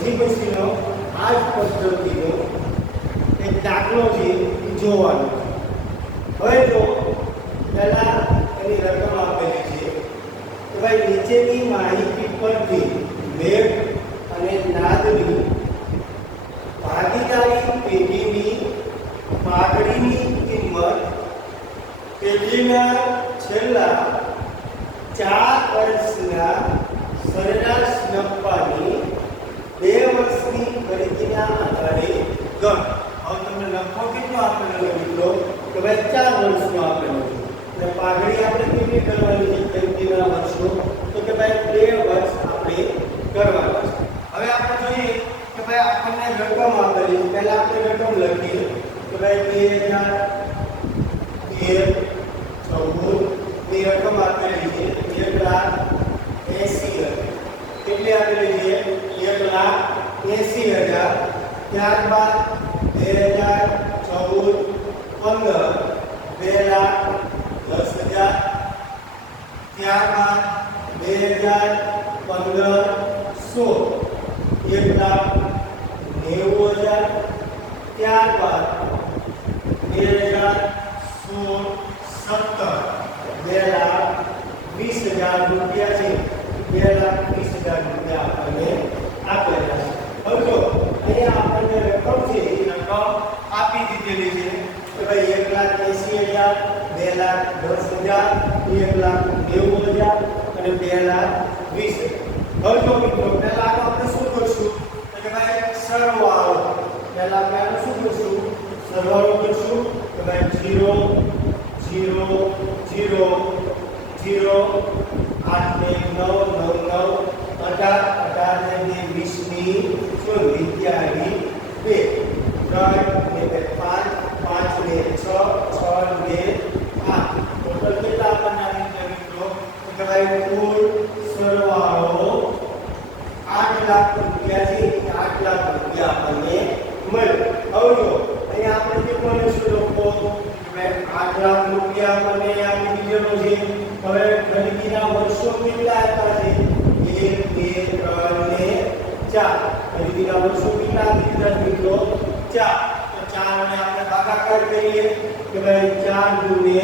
હજી પછીનો આ જ પદ્ધતિનો એક દાખલો છે એ જોવાનો. હવે જો પહેલા એની રકમ આપેલી છે કે ભાઈ નીચેની માહિતી પરથી વેગ અને નાદની ભાગીદારી પેઢીની પાઘડીની કિંમત પેઢીના છેલ્લા 4 વર્ષના સરેરાશ નફાની 2 વર્ષની ખરીદીના આધારે ગણ. હવે તમને નફો કેટલો આપેલો મિત્રો કે ભાઈ 4 વર્ષનો આપેલો છે અને પાઘડી આપણે કેટલી કરવાની છે ખરીદીના વર્ષો તો કે ભાઈ 2 વર્ષ આપણે કરવાના છે. હવે આપણે જોઈએ કે ભાઈ આપણને રકમ આપેલી છે. પહેલા આપણે રકમ લખીએ કે ભાઈ 2013-14 ની રકમ આપેલી છે 1,80,000. કેટલી આપેલી છે 1,80,000. ત્યારબાદ 2014-15 2,10,000. ત્યારબાદ 2015-16 1,90,000. ત્યારબાદ 2016-17 2,20,000 રૂપિયા છે. 2,20,000 રૂપિયા આપણને આપેલા છે. હવે જો અહીંયા આપણને રકમ છે એ રકમ આપી દીધેલી છે કે ભાઈ 1,80,000, 2,10,000, 1,90,000 અને 2,20,000. હવે જો મિત્રો પહેલા આપણે શું કરશું કે ભાઈ સરવાળો. પહેલા આપણે આનું શું કરશું સરવાળો કરશું કે ભાઈ 0 0 0 0 8 ને 9 9 9 18 18 ને 20 ની 22 2 3 ને 5 5 ને 6 6 ને 8 ટોટલ કેટલા આપણને આવી ગયા મિત્રો કે ભાઈ કુલ સરવાળો 8 લાખ રૂપિયા છે. 8 લાખ રૂપિયા આપણને મળ્યો. હવે જો અહીંયા આપણે કેટલો લેશું લોકો કે ભાઈ 8 લાખ રૂપિયા આપણને આપી દીધેલો છે. હવે ખરીદીના વર્ષો કેટલા આપ્યા છે 1 2 3 ને 4. ખરીદીના વર્ષો કેટલા આપી દીધા મિત્રો 4. તો 4 ને આપણે ભાગાકાર કરીએ કે ભાઈ 4 ગુણે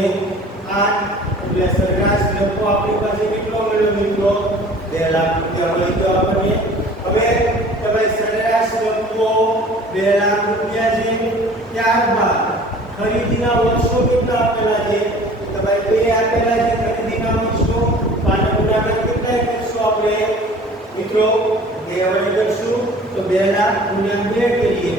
8 એટલે સરેરાશ નફો આપણી પાસે કેટલો મળ્યો મિત્રો 2 લાખ રૂપિયા મળી ગયો આપણને. હવે કે ભાઈ સરેરાશ નફો 2 લાખ રૂપિયા છે. ત્યારબાદ ખરીદીના વર્ષો કેટલા આપેલા છે તો ભાઈ 2 આપેલા છે ખરીદીના વર્ષો. પાને ગુણાકાર કેટલા કરશું આપણે મિત્રો 2 વડે કરશું તો 2 લાખ ગુણ્યા 2 કરીએ